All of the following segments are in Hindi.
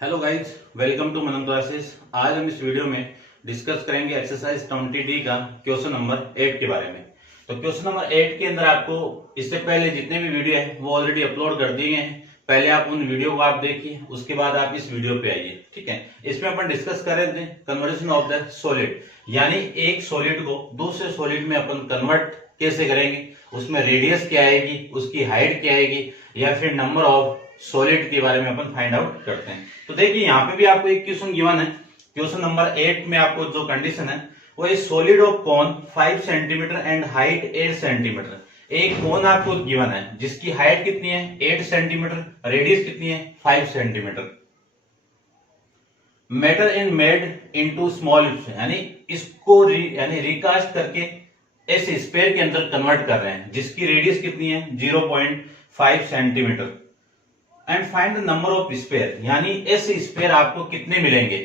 Hello guys, welcome to Manan classes. आज हम इस वीडियो में डिस्कस करेंगे एक्सरसाइज 20D का क्वेश्चन नंबर 8 के बारे में। तो क्वेश्चन नंबर 8 के अंदर आपको इससे पहले जितने भी वीडियो है वो ऑलरेडी अपलोड कर दिए हैं। पहले आप उन वीडियो को आप देखिए, उसके बाद आप इस वीडियो पे आइए। ठीक है, इसमें अपन डिस्कस कर रहे थे कन्वर्जन ऑफ द सॉलिड, यानी एक सॉलिड को दूसरे सॉलिड में अपन कन्वर्ट कैसे करेंगे, उसमें रेडियस क्या आएगी, उसकी हाइट क्या आएगी, या फिर नंबर ऑफ सॉलिड के बारे में अपन फाइंड आउट करते हैं। तो देखिए यहाँ पे भी आपको एक क्वेश्चन गिवन है। क्वेश्चन नंबर 8 में आपको जो कंडीशन है वो है solid of cone 5 centimetre and height 8 centimetre. एक कोन आपको गिवन है जिसकी हाइट कितनी है 8 सेंटीमीटर, रेडियस कितनी है 5 centimetre. Metal and made into small, यानी इसको यानी रिकास्ट करके ऐसे स्पेयर के अंदर कन्वर्ट कर रहे हैं जिसकी रेडियस कितनी है 0.5 centimetre. And find the number of sphere, यानी ऐसे स्पेयर आपको कितने मिलेंगे।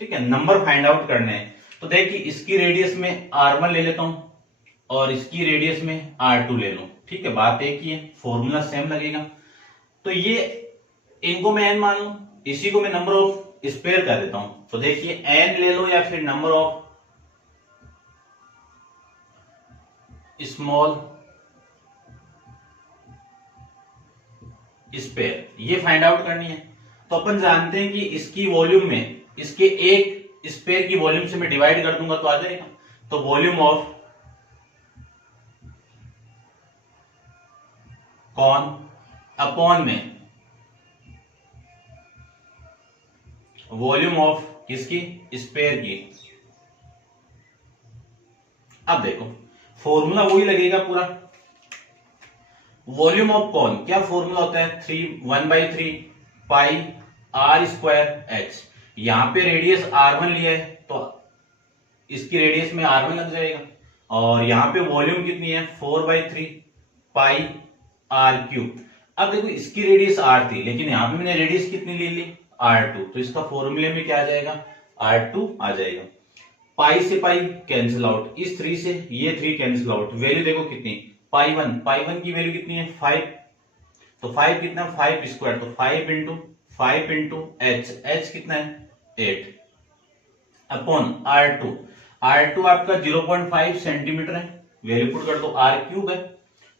ठीक है, नंबर फाइंड आउट करने हैं। तो देखिए इसकी रेडियस में R1 ले लेता हूं और इसकी रेडियस में R2 ले लूं। ठीक है, बात एक ही है, फॉर्मूला सेम लगेगा। तो ये इनको मैं n मान लूं, इसी को मैं नंबर ऑफ स्पेयर कर देता हूं। तो देखिए n ले लो या फिर नंबर ऑफ स्मॉल स्पेयर, ये फाइंड आउट करनी है। तो अपन जानते हैं कि इसकी वॉल्यूम में इसके एक स्पेयर की वॉल्यूम से मैं डिवाइड कर दूंगा तो आ जाएगा। तो वॉल्यूम ऑफ कॉन अपॉन में वॉल्यूम ऑफ किसकी, स्पेयर की। अब देखो फॉर्मूला वही लगेगा पूरा। वॉल्यूम ऑफ कॉन क्या फॉर्मूला होता है 1/3 पाई r स्क्वायर h। यहां पे रेडियस R1 लिया है तो इसकी रेडियस में R1 लग जाएगा, और यहां पे वॉल्यूम कितनी है 4/3 पाई r³। अब देखो इसकी रेडियस R थी लेकिन यहां पे मैंने रेडियस कितनी ले ली R2, तो इसका फॉर्मूले में क्या आ जाएगा R2 आ जाएगा। पाई से पाई कैंसिल आउट, इस 3 से ये 3 कैंसिल आउट, वैल्यू देखो कितनी पाई वन की वैल्यू कितनी है 5। तो 5 कितना 5 स्क्वायर, तो 5 इंटू h कितना है 8 अपॉन R2 आपका 0.5 सेंटीमीटर है, वैल्यू पुट कर दो R³ है।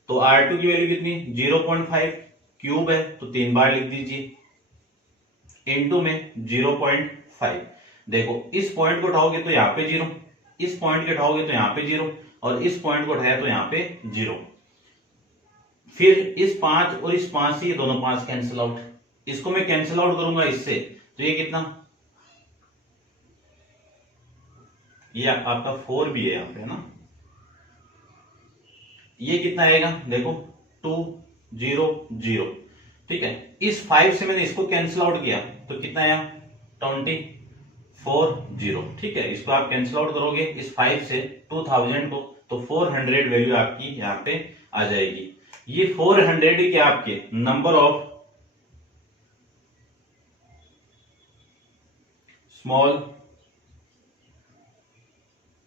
तो R2 की वैल्यू कितनी 0.5, क्यूब है तो 3 बार लिख दीजिए इंटू में 0.5। देखो इस पॉइंट को उठाओगे तो यहाँ पे 0, इस पॉइंट को उठाओगे तो यहाँ पे 0, और इस पॉइंट को उठाया तो यहाँ पे 0। फिर इस 5 और इस 5 से ये दोनों 5 कैंसिल आउट, इसको मैं कैंसिल आउट करूंगा इससे, तो ये कितना, ये आपका 4 भी है यहाँ पे ना, ये कितना आएगा देखो 2 0 0। ठीक है, इस 5 से मैंने इसको कैंसिल आउट किया तो कितना आया 24 0। ठीक है, इसको आप कैंसिल आउट करोगे इस 5 से 2000 को, तो 400 वैल्यू आपकी यहाँ पे आ जाएगी। ये 400 के आपके नंबर ऑफ स्मॉल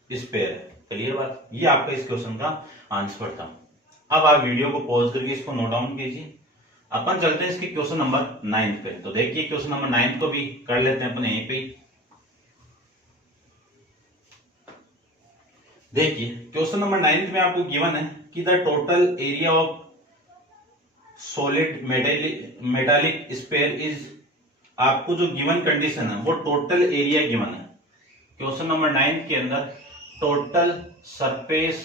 स्पेयर है। क्लियर बात, ये आपका इस क्वेश्चन का आंसर था। अब आप वीडियो को पॉज करके इसको नोट डाउन कीजिए। अपन चलते हैं इसके क्वेश्चन नंबर 9 पे। तो देखिए क्वेश्चन नंबर 9 को भी कर लेते हैं अपन यहीं पे। देखिए क्वेश्चन नंबर 9 में आपको गिवन है कि the total area of solid metallic sphere is, आपको जो गिवन कंडीशन है वो टोटल एरिया गिवन है। क्वेश्चन नंबर 9 के अंदर total surface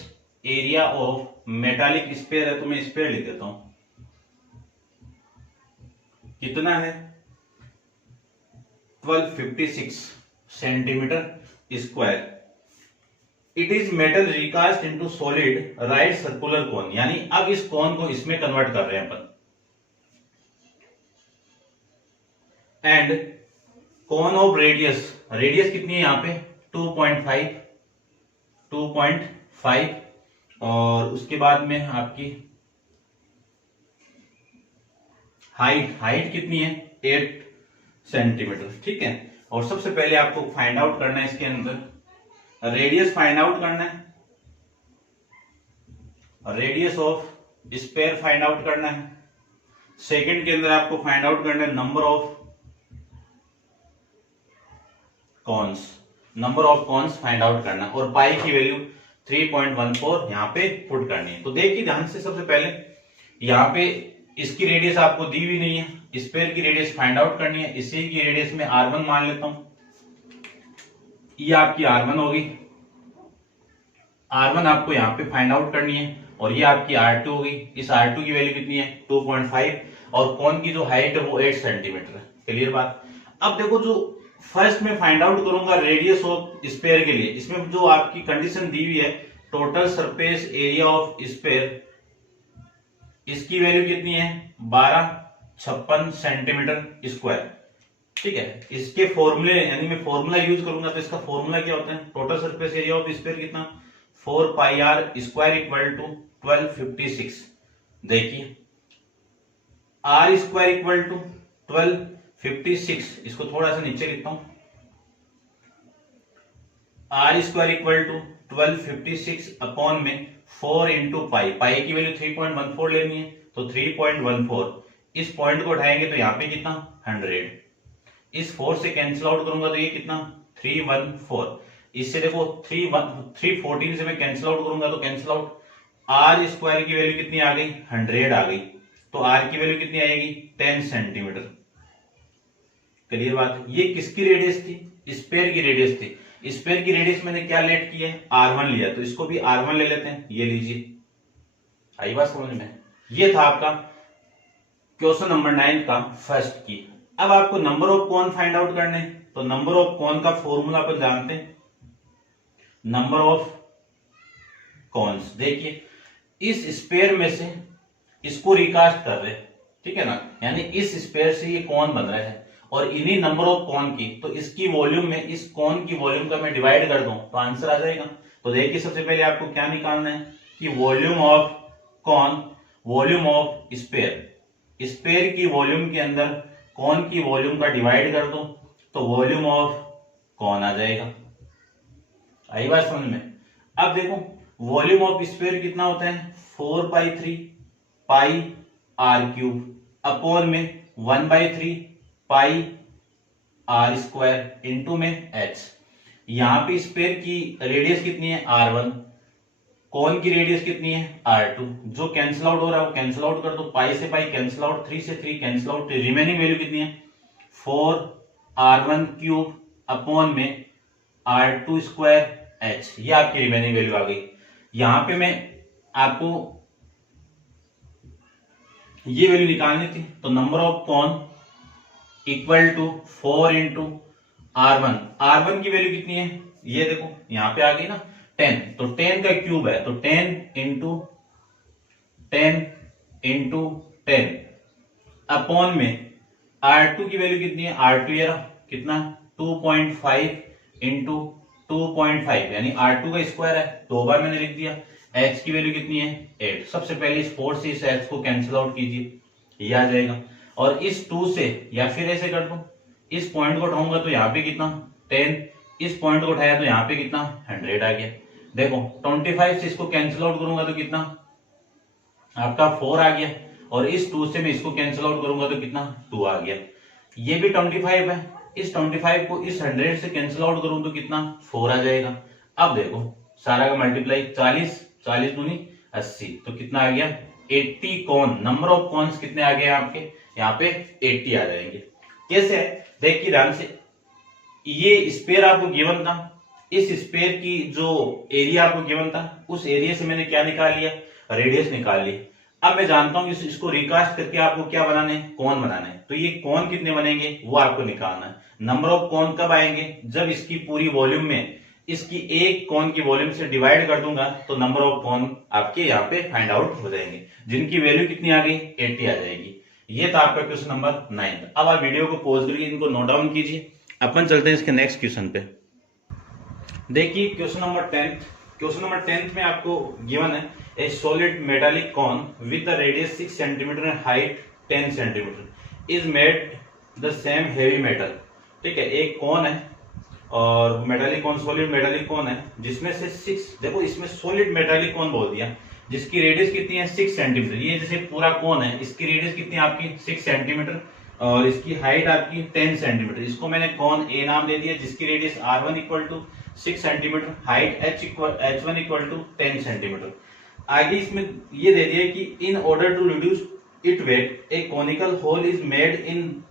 area of metallic sphere है, तो मैं स्पेयर लिख देता हूं, कितना है 1256 centimetre square. It is metal recast into solid right circular cone, यानी अब इस कोन को इसमें कन्वर्ट कर रहे हैं अपन। And cone of radius, radius कितनी है यहाँ पे 2.5 और उसके बाद में आपकी हाइट कितनी है 8 सेंटीमीटर। ठीक है, और सबसे पहले आपको फाइंड आउट करना है इसके अंदर रेडियस फाइंड आउट करना है, radius of sphere find out करना है। सेकंड के अंदर आपको फाइंड आउट करना है number of cons, number of cons find out करना और पाई की वैल्यू 3.14 यहाँ पे पुट करनी है। तो देखिए ध्यान से, सबसे पहले यहाँ पे इसकी रेडियस आपको दी हुई नहीं है, स्फीयर की रेडियस फाइंड आउट करनी है। इसी की रेडियस में R1 मान लेता हूं, ये आपकी R1 होगी। R1 आपको यहाँ पे फाइंड आउट करनी है और ये आपकी R2 होगी। इस R2 की वैल्यू कितनी है 2.5 और कौन की जो हाइट है वो 8 सेंटीमीटर है। क्लियर बात। अब देखो जो फर्स्ट में फाइंड आउट करूंगा रेडियस ऑफ स्फीयर के लिए, इसमें जो आपकी कंडीशन दी हुई है total surface area of sphere, इसकी वैल्यू कितनी है 1256 सेंटीमीटर स्क्वायर। ठीक है, इसके फॉर्मूले यानी मैं फॉर्मूला यूज करूंगा तो इसका फॉर्मूला क्या होता है, total surface area of sphere कितना 4 पाई आर स्क्वायर इक्वल टू 1256। देखिए आर स्क्वायर इक्वल टू 1256, इसको थोड़ा सा नीचे लिखता हूं, R square equal to 1256 upon में 4 इंटू पाई, पाई की वैल्यू 3.14 लेनी है तो 3.14, इस पॉइंट को उठाएंगे तो यहाँ पे कितना 100, इस 4 से कैंसिल आउट करूंगा तो ये कितना 314, इससे देखो 314 से मैं कैंसिल आउट करूंगा तो कैंसिल आउट, आर स्क्वायर की वैल्यू कितनी आ गई 100 आ गई, तो आर की वैल्यू कितनी आएगी 10 सेंटीमीटर। क्लियर बात। ये किसकी रेडियस थी, स्फीयर की रेडियस थी। स्फीयर की रेडियस मैंने क्या लेट की है R1 लिया, तो इसको भी R1 ले लेते हैं, ये लीजिए। आई बात समझ में। ये था आपका क्वेश्चन नंबर 9 का फर्स्ट की। अब आपको number of cone find out करने, तो नंबर ऑफ कॉन का फॉर्मूला अपन जानते हैं, नंबर ऑफ कॉन्स। देखिए इस स्फीयर में से इसको रिकास्ट कर रहे हैं, ठीक है ना, यानी इस स्फीयर से ये कॉन बन रहा है और इन्हीं नंबर ऑफ कॉन की, तो इसकी वॉल्यूम में इस कॉन की वॉल्यूम का मैं डिवाइड कर दूं तो आंसर आ जाएगा। तो देखिए सबसे पहले आपको क्या निकालना है कि volume of cone, volume of sphere, sphere की वॉल्यूम के अंदर कॉन की वॉल्यूम का डिवाइड कर दो तो वॉल्यूम ऑफ कॉन आ जाएगा। आई बात समझ में। अब देखो वॉल्यूम ऑफ स्फीयर कितना होता है 4/3 पाई आर क्यूब अपॉन में 1/3 पाई आर स्क्वायर इंटू में एच। यहां पे स्फीयर की रेडियस कितनी है R1, कॉन की रेडियस कितनी है R2, जो कैंसिल आउट हो रहा है वो कैंसिल आउट कर दो, पाई से पाई कैंसिल आउट, 3 से 3 कैंसिल आउट, रिमेनिंग वैल्यू कितनी है 4R1 क्यूब अपॉन में R2 स्क्वायर एच, ये आपकी रिमेनिंग वैल्यू आ गई। यहां पे मैं आपको ये वैल्यू निकालनी थी, तो number of cone equal to 4 into R1, R1 की वैल्यू कितनी है ये देखो यहां पे आ गई ना 10, तो 10 का क्यूब है तो 10 इंटू 10 अपॉन में R2 की वैल्यू कितनी है, R2 ये रहा कितना 2.5 इंटू 2.5 यानी R2 का स्क्वायर है, 2 बार मैंने लिख दिया। H की वैल्यू कितनी है 8, सबसे पहले इस 4 से इस H को कैंसिल आउट कीजिए, ये आ जाएगा। और इस 2 से या फिर ऐसे कर दो, इस पॉइंट को उठाऊंगा तो यहाँ पे कितना 10, इस पॉइंट को उठाया तो यहाँ पे कितना 100 आ गया। देखो 25 से इसको कैंसिल आउट करूंगा तो कितना आपका 4 आ गया, और इस 2 से मैं इसको कैंसिल आउट करूंगा तो कितना 2 आ गया। ये भी 25 है, इस 25 को इस 100 से कैंसिल आउट करूं तो कितना 4 आ जाएगा। अब देखो सारा का मल्टीप्लाई 40 दूनी 80, तो कितना आ गया 80 कॉन। नंबर ऑफ कॉन्स कितने आ गए आपके यहाँ पे 80 आ जाएंगे। कैसे है देखिए ध्यान से, ये स्फीयर आपको गिवन था, इस स्फीयर की जो एरिया आपको गिवन था उस एरिया से मैंने क्या निकाल लिया रेडियस निकाल ली। अब मैं जानता हूं कि इसको रिकास्ट करके आपको क्या बनाना है कॉन बनाना है, तो ये कॉन कितने बनेंगे वो आपको निकालना है। नंबर ऑफ कॉन कब आएंगे, जब इसकी पूरी वॉल्यूम में इसकी एक कॉन की वॉल्यूम से डिवाइड कर दूंगा तो नंबर ऑफ कॉन आपके यहाँ पे फाइंड आउट हो जाएंगे, जिनकी वैल्यू कितनी आ गई 80 आ जाएगी। ये था आपका क्वेश्चन नंबर 9। अब आप वीडियो को पॉज करके इनको नोट डाउन कीजिए, अपन चलते हैं इसके नेक्स्ट क्वेश्चन पे। देखिए क्वेश्चन नंबर 10, क्वेश्चन नंबर 10 में आपको गिवन है a solid metallic cone with the radius 6 centimetre and height 10 centimetre is made the same heavy metal. ठीक है, एक कॉन है और metallic cone solid metallic cone है जिसमें से 6, देखो इसमें सॉलिड मेटालिक कॉन बोल दिया, जिसकी रेडियस कितनी है 6 सेंटीमीटर। ये जैसे पूरा कॉन है इसकी रेडियस कितनी है आपकी 6 सेंटीमीटर, और इसकी हाइट आपकी 10 सेंटीमीटर। इसको मैंने कॉन ए नाम दे दिया जिसकी radius R1 equal to 6 centimetre, height H1 equal to 10 centimetre. आगे इसमें ये दे दिया कि in order to reduce it weight a conical hole is made in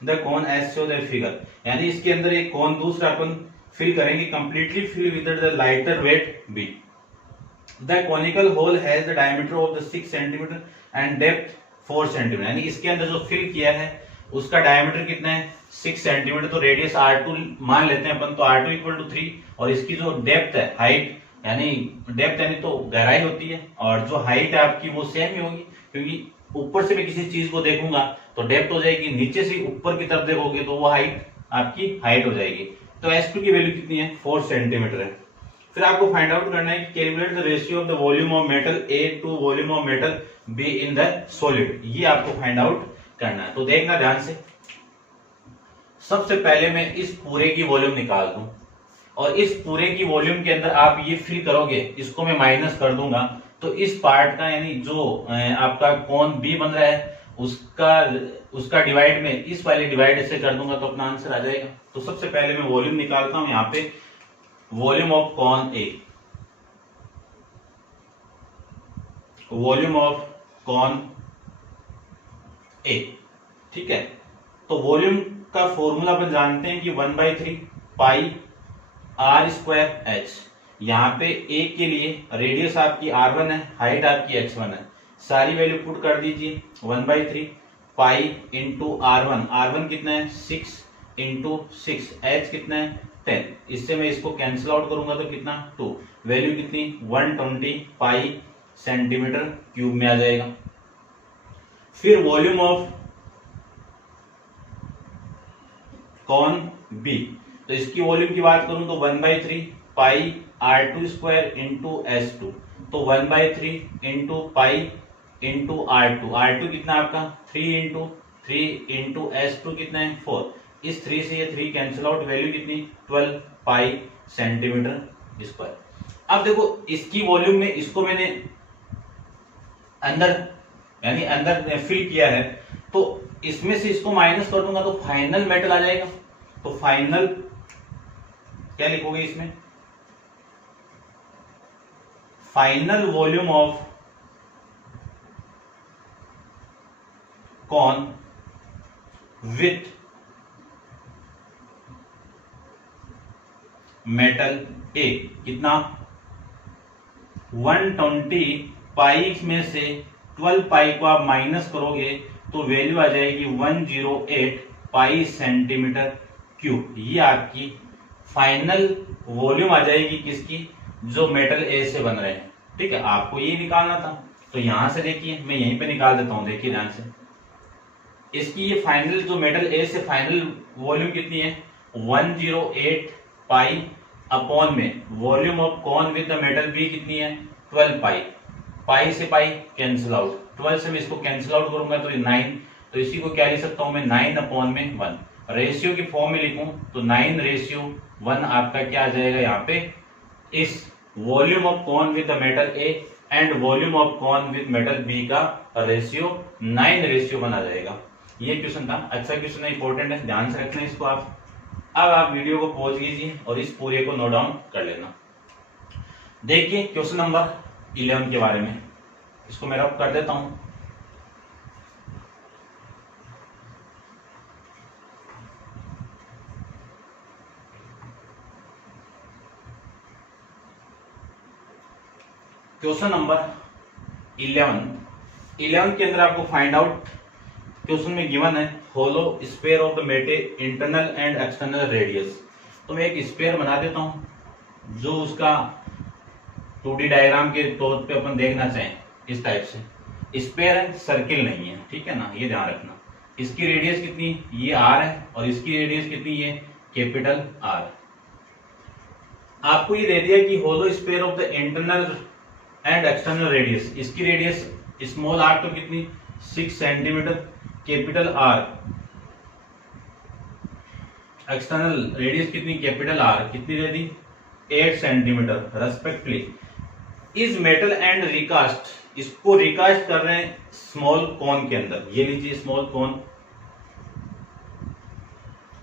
the cone as show the figure, यानी इसके अंदर एक कॉन दूसरा अपन फिल करेंगे, completely fill with the lighter weight B. The conical hole has the diameter of the 6 centimetre and depth 4 centimetre, यानी इसके अंदर जो फिल किया है उसका डायमीटर कितना है 6 सेंटीमीटर, तो रेडियस R2 मान लेते हैं अपन, तो R2 इक्वल टू 3, और इसकी जो डेप्थ है हाइट यानी डेप्थ यानी तो गहराई होती है, और जो हाइट है आपकी वो सेम ही होगी, क्योंकि ऊपर से मैं किसी चीज को देखूंगा तो डेप्थ हो जाएगी, नीचे से ऊपर की तरफ देखोगे तो वो हाइट आपकी हाइट हो जाएगी। तो S2 की वैल्यू कितनी है 4 सेंटीमीटर है। फिर आपको फाइंड आउट करना है कि calculate the ratio of the volume of metal A to volume of metal B in the solid, ये आपको फाइंड आउट करना है। तो देखना ध्यान से, सबसे पहले मैं इस पूरे की वॉल्यूम निकाल दूं, और इस पूरे की वॉल्यूम के अंदर आप ये फिल करोगे, इसको मैं माइनस कर दूंगा, तो इस पार्ट का यानी जो आपका कॉन बी बन रहा है उसका डिवाइड में इस वाले डिवाइड से कर दूंगा तो अपना आंसर आ जाएगा। तो सबसे पहले मैं वॉल्यूम निकालता हूं, यहाँ पे volume of cone A, volume of cone A, ठीक है। तो वॉल्यूम का फॉर्मूला अपन जानते हैं कि 1/3 पाई R स्क्वायर H। यहाँ पे A के लिए रेडियस आपकी R1 है, हाइट आपकी H1 है, सारी वैल्यू पुट कर दीजिए। 1/3 पाई इंटू R1 कितना है 6 इंटू 6, H कितना है 10, इससे मैं इसको कैंसिल आउट करूंगा तो कितना 2, वैल्यू कितनी 120 पाई सेंटीमीटर क्यूब में आ जाएगा। फिर वॉल्यूम ऑफ कॉन बी, तो इसकी वॉल्यूम की बात करूं तो 1/3 पाई R2 स्क्वायर इंटू S2, तो 1/3 इंटू पाई इंटू R2 कितना आपका 3 इंटू S2 कितना है 4, इस 3 से ये 3 कैंसिल आउट, वैल्यू कितनी 12 पाई सेंटीमीटर स्क्वायर। अब देखो इसकी वॉल्यूम में इसको मैंने अंदर फिल किया है, तो इसमें से इसको माइनस कर दूंगा तो फाइनल मेटल आ जाएगा। तो फाइनल क्या लिखोगे इसमें, final volume of cone with metal A कितना 120 पाई में से 12 पाई को आप माइनस करोगे तो वैल्यू आ जाएगी 108 पाई सेंटीमीटर क्यूब। ये आपकी फाइनल वॉल्यूम आ जाएगी किसकी, जो मेटल ए से बन रहे हैं, ठीक है। आपको ये निकालना था, तो यहां से देखिए मैं यहीं पे निकाल देता हूं, देखिए ध्यान से। इसकी ये फाइनल जो मेटल ए से फाइनल वॉल्यूम कितनी है 108 पाई अपॉन में volume of cone with the metal B कितनी है 12 पाई, पाई से पाई कैंसिल आउट, 12 से मैं इसको कैंसिल आउट करूंगा तो ये 9, तो इसी को क्या लिख सकता हूं मैं 9 अपॉन में 1, रेशियो की फॉर्म में लिखूं तो 9:1 आपका क्या आ जाएगा यहाँ पे, इस volume of cone with the metal A and volume of cone with metal B का रेशियो 9:1 आ जाएगा। ये क्वेश्चन था, अच्छा क्वेश्चन है, इंपॉर्टेंट है, ध्यान से रखना इसको आप। अब आप वीडियो को पॉज कीजिए और इस पूरे को नोट डाउन कर लेना। देखिए क्वेश्चन नंबर 11 के बारे में, इसको मैं रब कर देता हूं। क्वेश्चन नंबर 11 के अंदर आपको फाइंड आउट, क्वेश्चन में गिवन है hollow sphere of the metal internal and external radius. तो मैं एक स्फीयर बना देता हूं जो उसका 2D डायग्राम के तौर पे अपन देखना चाहें, इस टाइप से स्फीयर है, सर्किल नहीं है, ठीक है ना, ये ध्यान रखना। इसकी रेडियस कितनी, ये R है, और इसकी रेडियस कितनी है कैपिटल R। आपको ये दे दिया कि hollow sphere of the internal and external radius, इसकी रेडियस स्मॉल r तो कितनी 6 सेंटीमीटर, कैपिटल R, एक्सटर्नल रेडियस कितनी कैपिटल R कितनी दे दी 8 centimetre respectively. Is metal and recast, इसको रिकास्ट कर रहे हैं स्मॉल कॉन के अंदर, ये लीजिए स्मॉल कॉन,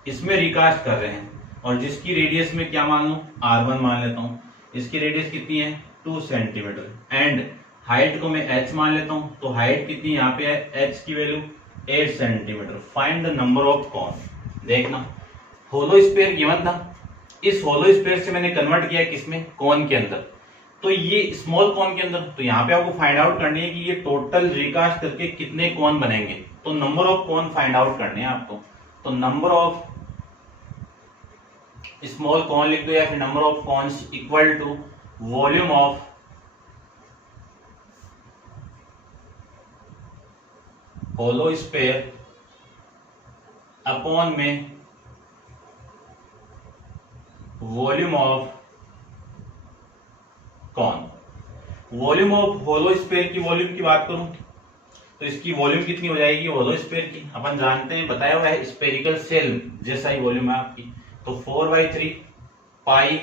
इसमें रिकास्ट कर रहे हैं और जिसकी रेडियस में क्या मान लूं, R1 मान लेता हूं। इसकी रेडियस कितनी है, 2 सेंटीमीटर एंड हाइट को मैं h मान लेता हूं। तो हाइट कितनी यहाँ पे है, h की value 8 centimetre. Find the number of cone. देखना होलो स्फीयर गिवन था, इस होलो स्फीयर से मैंने कन्वर्ट किया किसमें, कॉन के अंदर। तो ये स्मॉल कॉन के अंदर, तो यहाँ पे आपको फाइंड आउट करनी है कि ये टोटल रिकास्ट करके कितने कॉन बनेंगे। तो number of cone find out करने हैं आपको। तो नंबर ऑफ स्मॉल कॉन लिख दो या फिर number of cones equal to volume of hollow sphere upon में volume of cone. Volume of hollow sphere की वॉल्यूम की बात करूं तो इसकी वॉल्यूम कितनी हो जाएगी, होलो स्फीयर की अपन जानते हैं, बताया हुआ है स्फेरिकल सेल जैसा ही वॉल्यूम है आपकी। तो 4/3 पाई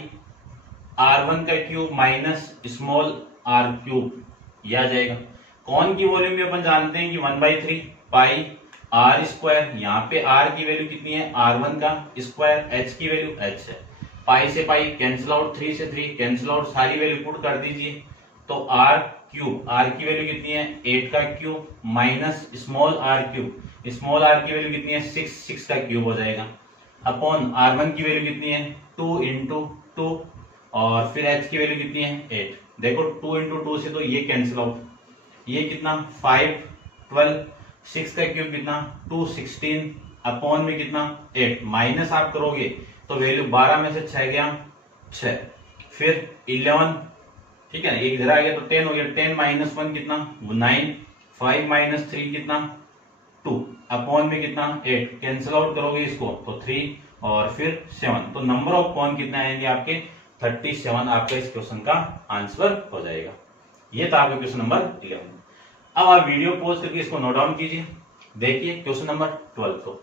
R1 का cube minus small r cube, यह आ जाएगा। कॉन की वॉल्यूम भी अपन जानते हैं कि 1/3 पाई r स्क्वायर, यहाँ पे r की वैल्यू कितनी है, R1 का स्क्वायर, h की वैल्यू h है। पाई से पाई कैंसिल आउट, 3 से 3 कैंसिल आउट, सारी वैल्यू पुट कर दीजिए। तो r क्यूब, r की वैल्यू कितनी है, 8 का cube minus small r cube, small r की वैल्यू कितनी है, 6 का क्यूब हो जाएगा। अपॉन R1 की वैल्यू कितनी है, 2 इंटू 2 और फिर h की वैल्यू कितनी है, 8। देखो 2 इंटू 2 से तो ये कैंसिल आउट, ये कितना 5 12, 6 का क्यूब कितना 2 16, अपॉन में कितना 8, माइनस आप करोगे तो वैल्यू 12 में से 6 गया 6, फिर 11, ठीक है, एक इधर आ गया तो 10 हो गया, 10 माइनस 1 कितना 9, 5 माइनस 3 कितना 2, अपॉन में कितना 8, कैंसिल आउट करोगे इसको तो 3 और फिर 7। तो नंबर ऑफ कॉन कितने आएंगे आपके 37, आपका इस क्वेश्चन का आंसर हो जाएगा। ये था आपका क्वेश्चन नंबर 11। अब आप वीडियो पॉज करके इसको नोट डाउन कीजिए, देखिए क्वेश्चन नंबर 12 को।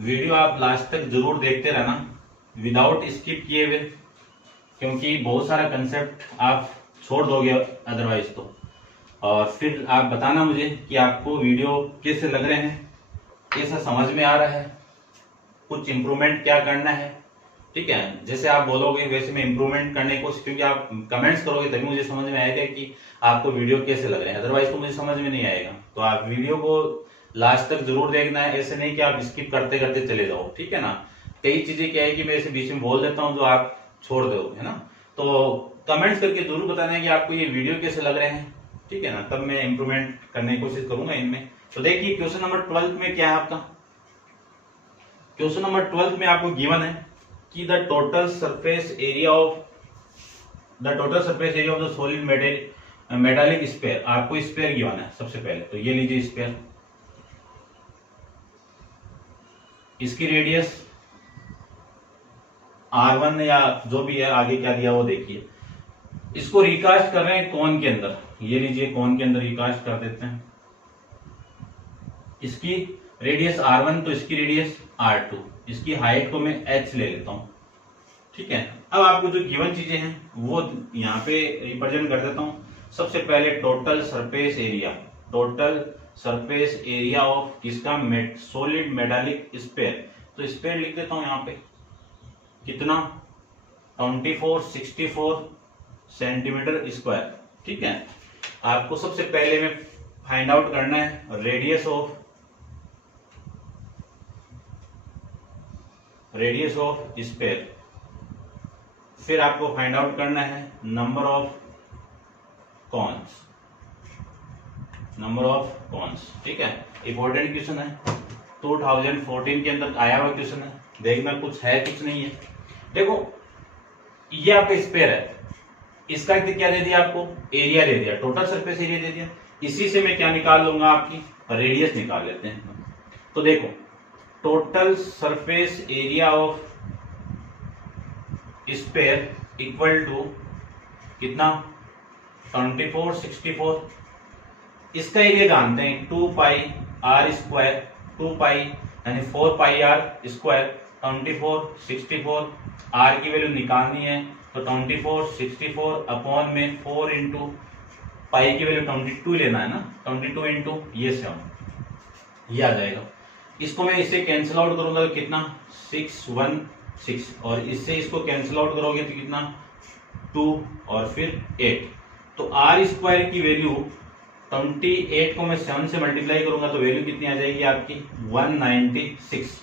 वीडियो आप लास्ट तक जरूर देखते रहना विदाउट स्किप किए हुए, क्योंकि बहुत सारा कंसेप्ट आप छोड़ दोगे अदरवाइज तो। और फिर आप बताना मुझे कि आपको वीडियो कैसे लग रहे हैं, कैसा समझ में आ रहा है, कुछ इंप्रूवमेंट क्या करना है, ठीक है। जैसे आप बोलोगे वैसे मैं इंप्रूवमेंट करने की कोशिश, क्योंकि आप कमेंट्स करोगे तभी मुझे समझ में आएगा कि आपको वीडियो कैसे लग रहे हैं, अदरवाइज तो मुझे समझ में नहीं आएगा। तो आप वीडियो को लास्ट तक जरूर देखना है, ऐसे नहीं कि आप स्किप करते करते चले जाओ, ठीक है ना। कई चीजें क्या है कि मैं ऐसे बीच में बोल देता हूँ जो आप छोड़ दो, है ना। तो कमेंट्स करके जरूर बताना है कि आपको ये वीडियो कैसे लग रहे हैं, ठीक है ना, तब मैं इंप्रूवमेंट करने की कोशिश करूंगा इनमें। तो देखिए क्वेश्चन नंबर 12 में क्या है आपका, क्वेश्चन नंबर 12 में आपको गिवन है कि the total surface area of the solid metallic sphere, आपको स्फीयर गिवन है सबसे पहले, तो ये लीजिए स्फीयर, इसकी रेडियस R1 या जो भी है, आगे क्या दिया वो देखिए। इसको रिकास्ट कर रहे हैं कॉन के अंदर, ये लीजिए कॉन के अंदर रिकास्ट कर देते हैं। इसकी रेडियस R1 तो इसकी रेडियस R2, इसकी हाइट को मैं h ले लेता हूं, ठीक है। अब आपको जो गिवन चीजें हैं वो यहाँ पे रिप्रेजेंट कर देता हूं। सबसे पहले टोटल सरफेस एरिया ऑफ किसका, सॉलिड मेटालिक स्फीयर, तो स्फीयर लिख देता हूं यहाँ पे कितना 2464 सेंटीमीटर स्क्वायर, ठीक है। आपको सबसे पहले में फाइंड आउट करना है रेडियस ऑफ स्फीयर, फिर आपको फाइंड आउट करना है नंबर ऑफ कॉन्स, ठीक है। इंपॉर्टेंट क्वेश्चन है, 2014 के अंदर आया हुआ क्वेश्चन है, देखना कुछ है कुछ नहीं है। देखो ये आपका स्फीयर है, इसका क्या दे दिया आपको, एरिया दे दिया, टोटल सरफेस एरिया दे दिया। इसी से मैं क्या निकाल लूंगा, आपकी रेडियस निकाल लेते हैं। तो देखो total surface area of sphere equal to कितना 2464, इसका एरिया जानते हैं 2 पाई r स्क्वायर, 2 पाई यानी 4 पाई r स्क्वायर, 2464, r की वैल्यू निकालनी है तो 2464 अपॉन में 4 इंटू पाई की वैल्यू 22 लेना है ना, 22 इंटू ये 7, ये आ जाएगा। इसको मैं इससे कैंसिल आउट करूंगा तो कितना 616, और इससे इसको कैंसिल आउट करोगे तो कितना 2 और फिर 8। तो आर स्क्वायर की वैल्यू 28 को मैं 7 से मल्टीप्लाई करूंगा तो वैल्यू कितनी आ जाएगी आपकी 196।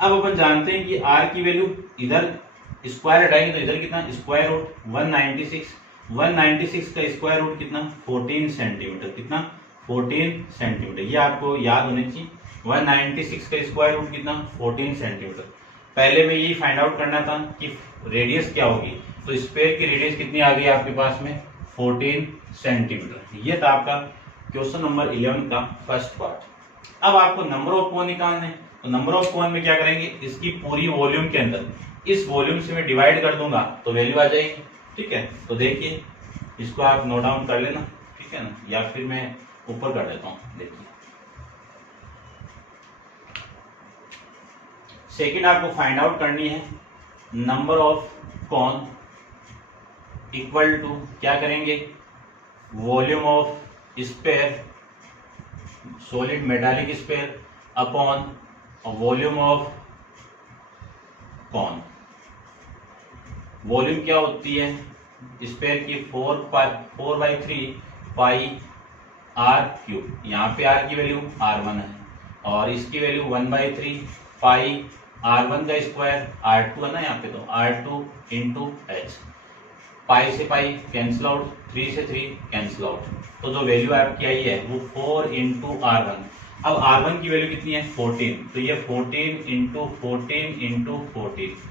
अब अपन जानते हैं कि आर की वैल्यू इधर स्क्वायर हटाएंगे तो इधर कितना स्क्वायर रूट 196, 196 का स्क्वायर रूट कितना 14 सेंटीमीटर, कितना 14 सेंटीमीटर, ये आपको याद होनी चाहिए। 196 का स्क्वायर रूट कितना 14 सेंटीमीटर। पहले में यही फाइंड आउट करना था कि रेडियस क्या होगी, तो स्फीयर की रेडियस कितनी आ गई आपके पास में 14 सेंटीमीटर। ये था आपका क्वेश्चन नंबर 11 का फर्स्ट पार्ट। अब आपको नंबर ऑफ कोन निकालने हैं, तो नंबर ऑफ कोन में क्या करेंगे, इसकी पूरी वॉल्यूम के अंदर इस वॉल्यूम से मैं डिवाइड कर दूंगा तो वैल्यू आ जाएगी। ठीक है, तो देखिए इसको आप नोट डाउन कर लेना, ठीक है ना, या फिर मैं ऊपर कर देता हूं। देखिए सेकंड आपको फाइंड आउट करनी है number of cone equal to क्या करेंगे, volume of sphere, solid metallic sphere upon volume of cone. Volume क्या होती है स्फीयर की 4/3 पाई आर क्यूब, यहाँ पे आर की वैल्यू R1 है और इसकी वैल्यू 1/3 पाई R1 का स्क्वायर R2 है ना, यहाँ पे तो R2 इंटू एच। पाई से पाई कैंसिल आउट, 3 से 3 कैंसिल आउट, तो जो वैल्यू आपकी आई है वो 4 इंटू R1। अब R1 की वैल्यू कितनी है 14, तो ये 14 इंटू 14 इंटू 14।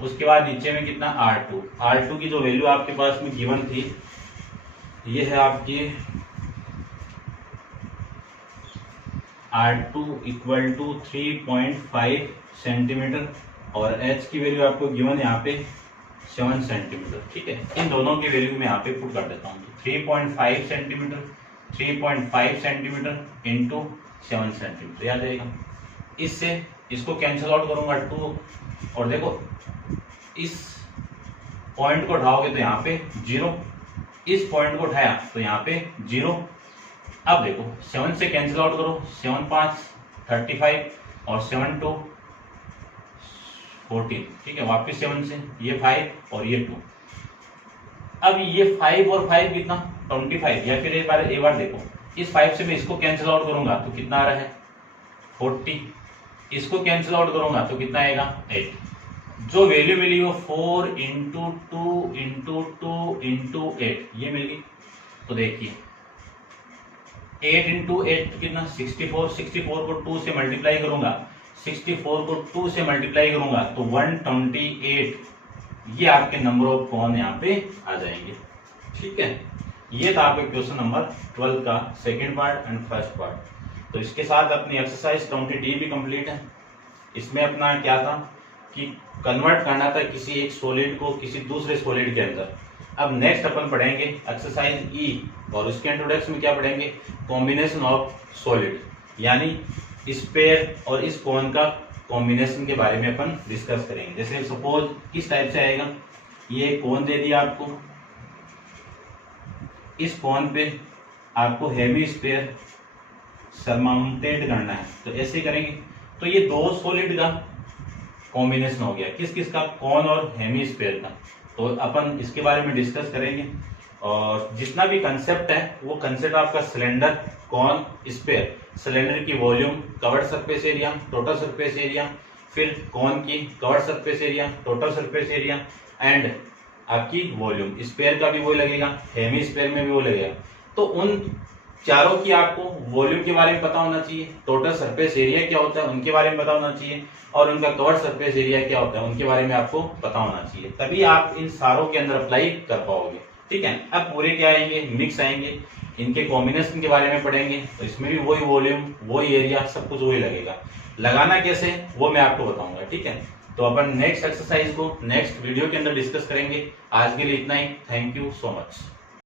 उसके बाद नीचे में कितना R2 की जो वैल्यू आपके पास में गिवन थी ये है आपकी R2 इक्वल टू 3.5 सेंटीमीटर और H की वैल्यू आपको गिवन यहाँ पे 7 सेंटीमीटर। ठीक है, इन दोनों की वैल्यू मैं यहाँ पे पुट कर देता हूँ। 3.5 सेंटीमीटर इंटू 7 सेंटीमीटर आ जाएगा। इससे इसको कैंसिल आउट करूंगा 2, और देखो इस पॉइंट को उठाओगे तो यहाँ पे 0, इस पॉइंट को उठाया तो यहाँ पे 0। अब देखो 7 से कैंसिल आउट करो, 7 5 35 और 7 2 14। ठीक है, वापिस 7 से ये 5 और ये 2। अब ये 5 और 5 कितना 25, या फिर एक बार देखो इस 5 से मैं इसको कैंसिल आउट करूंगा तो कितना आ रहा है 40, इसको कैंसिल आउट करूंगा तो कितना आएगा 8। जो वैल्यू मिली वो 4 इंटू 2 इंटू 2 इंटू 8 ये मिल गई। तो देखिए 8 इंटू 8 कितना 64, 64 को 2 से मल्टीप्लाई करूंगा, 64 को 2 से मल्टीप्लाई करूंगा तो 128, ये आपके नंबर ऑफ कोन यहाँ पे आ जाएंगे। ठीक है, ये था आपके क्वेश्चन नंबर 12 का second part and first part. तो इसके साथ अपनी एक्सरसाइज 20D भी कंप्लीट है। इसमें अपना क्या था कि कन्वर्ट करना था किसी एक सॉलिड को किसी दूसरे सॉलिड के अंदर। अब नेक्स्ट अपन पढ़ेंगे एक्सरसाइज E, और उसके इंट्रोडक्शन में क्या पढ़ेंगे, कॉम्बिनेशन ऑफ सॉलिड, यानी स्फीयर और इस कोन का कॉम्बिनेशन के बारे में अपन डिस्कस करेंगे। जैसे सपोज किस टाइप से आएगा, ये कोन दे दिया आपको, इस कोन पे आपको हेमी स्फीयर सरमाउंटेड करना है, तो ऐसे करेंगे। तो ये दो सॉलिड का कॉम्बिनेशन हो गया, किस किस का, कोन और हेमी स्फीयर का। तो अपन इसके बारे में डिस्कस करेंगे, और जितना भी कंसेप्ट है वो कंसेप्ट आपका सिलेंडर, कोन, स्फीयर, सिलेंडर की volume, curved surface area, total surface area, फिर कोन की curved surface area, total surface area and आपकी वॉल्यूम। स्फीयर का भी वो लगेगा, हेमी स्फीयर में भी वो लगेगा। तो उन चारों की आपको वॉल्यूम के बारे में पता होना चाहिए, टोटल सरफेस एरिया क्या होता है उनके बारे में पता होना चाहिए, और उनका कवर्ड सरफेस एरिया क्या होता है उनके बारे में आपको पता होना चाहिए। तभी आप इन सारों के अंदर अप्लाई कर पाओगे। ठीक है, अब पूरे क्या आएंगे, मिक्स आएंगे, इनके कॉम्बिनेशन के बारे में पढ़ेंगे, तो इसमें भी वही वॉल्यूम, वही एरिया, सब कुछ वही लगेगा। लगाना कैसे वो मैं आपको बताऊंगा। ठीक है, तो अपन नेक्स्ट एक्सरसाइज को नेक्स्ट वीडियो के अंदर डिस्कस करेंगे। आज के लिए इतना ही। Thank you so much.